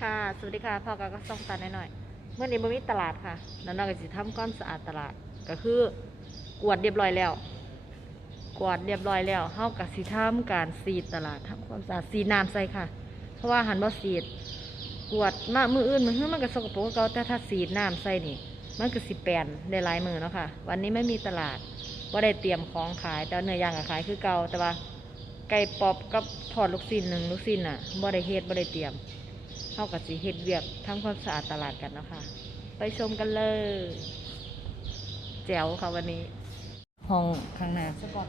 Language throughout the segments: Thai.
ค่ะสวัสดีค่ะพ่อก็ส่องตันหน่อยเมื่อนี้บ่มีตลาดค่ะแล้วเราก็สิทำความสะอาดตลาดก็คือกวาดเรียบร้อยแล้วกวาดเรียบร้อยแล้วเฮาก็สิทำการสีดตลาดทำความสะอาดสีน้ำใส่ค่ะเพราะว่าหันบ่สีดกวาดมามืออื่นมันก็สกปรกกว่าเก่าแต่ถ้าสีดน้ำใส่นี่มันก็สิแปลนได้หลายมือเนาะค่ะวันนี้ไม่มีตลาดว่าได้เตรียมของขายแต่เนื้อย่างก็ขายคือเก่าแต่ว่าไก่ป๊อปกับทอดลูกชิ้นหนึ่งลูกชิ้นบ่ได้เฮ็ดบ่ได้เตรียม เข้ากับสีเฮ็ดเวียกทำความสะอาดตลาดกันเนาะคะไปชมกันเลยแจ๋วค่ะวันนี้ห้องข้างหน้าซะก่อน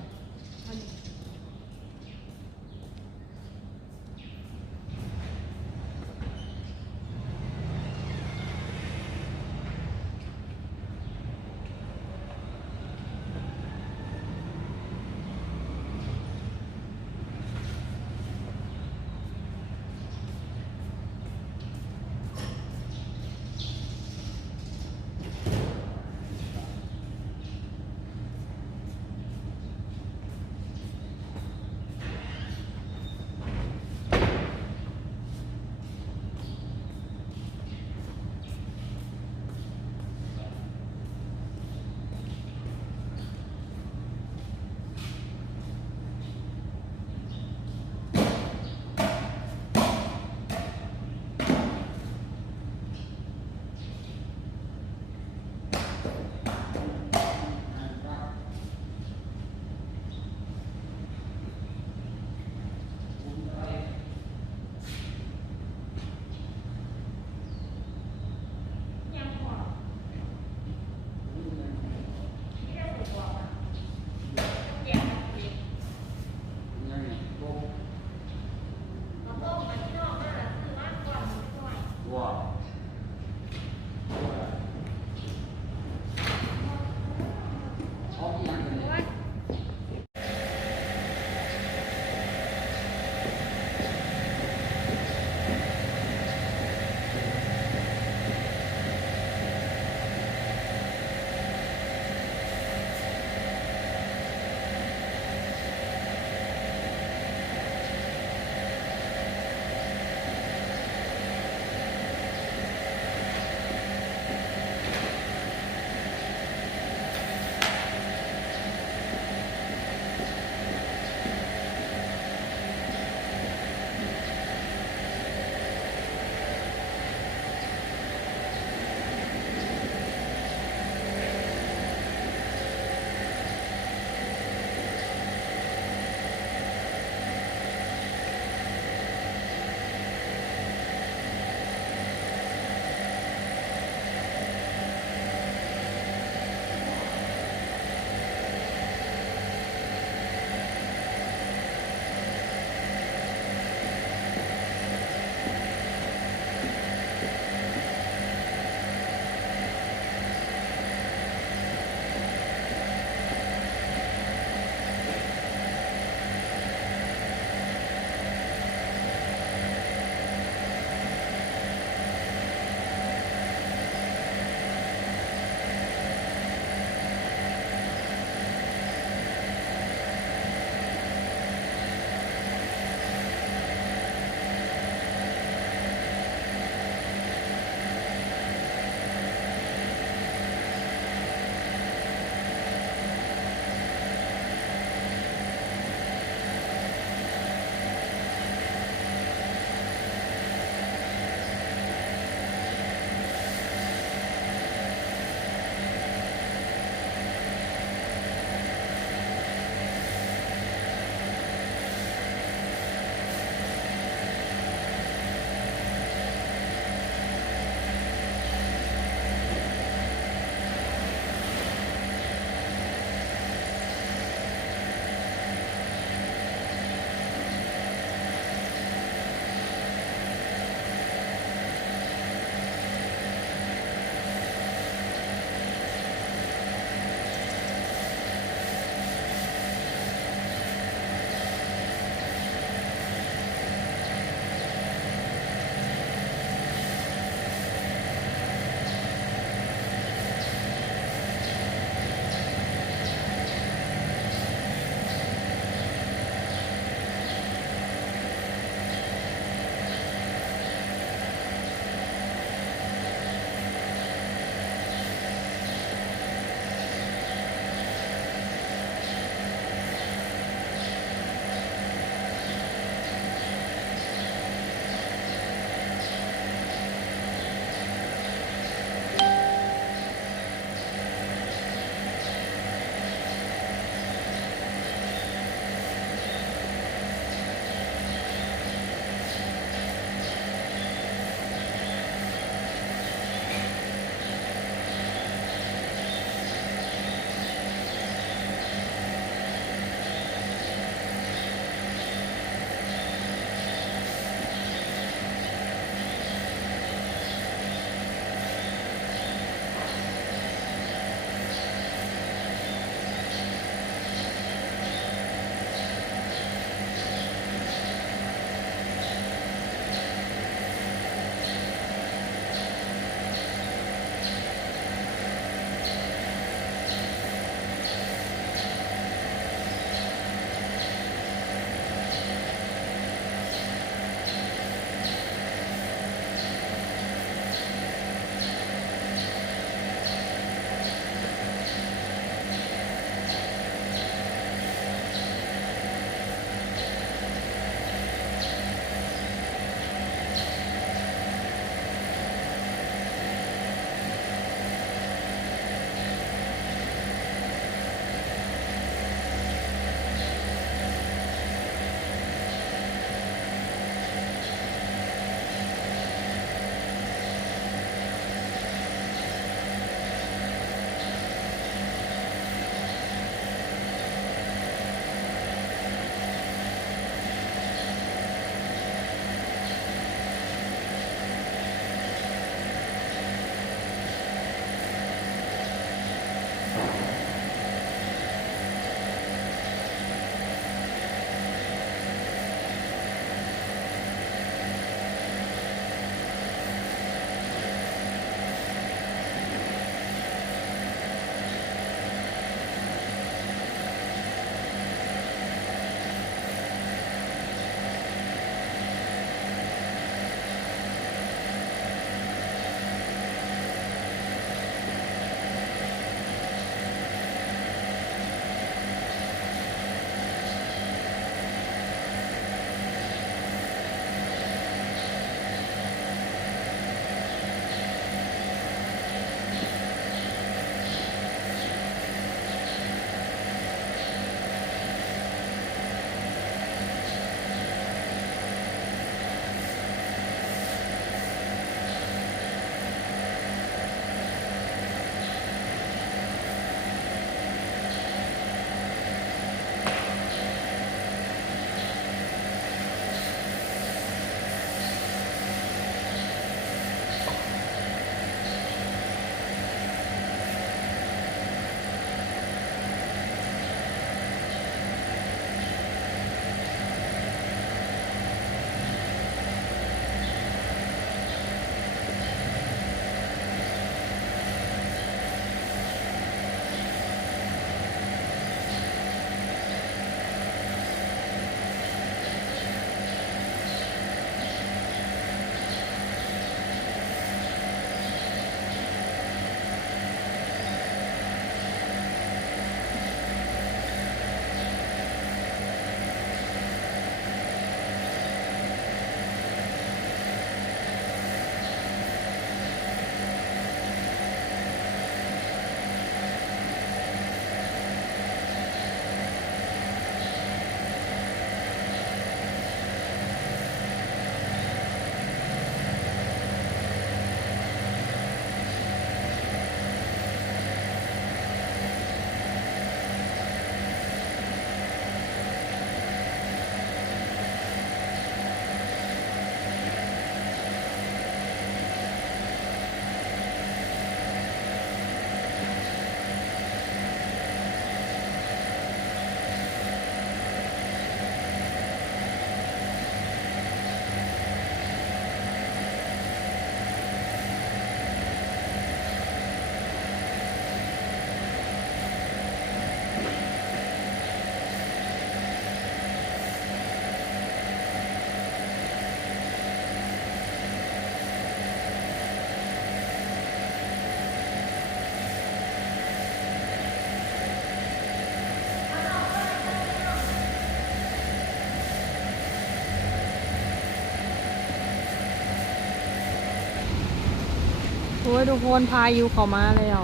อ้ยทุกคนพายุเข้ามาแล้ว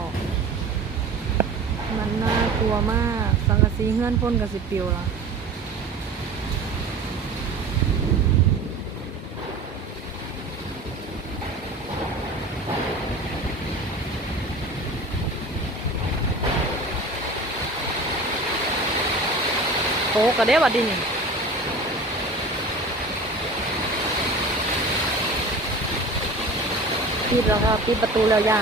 มันน่ากลัวมากสังกะสีเฮือนพ่นกับสิปิวละโตกระเด้บัดดินี่ปิดแล้วครับปิดประตูแล้วย่า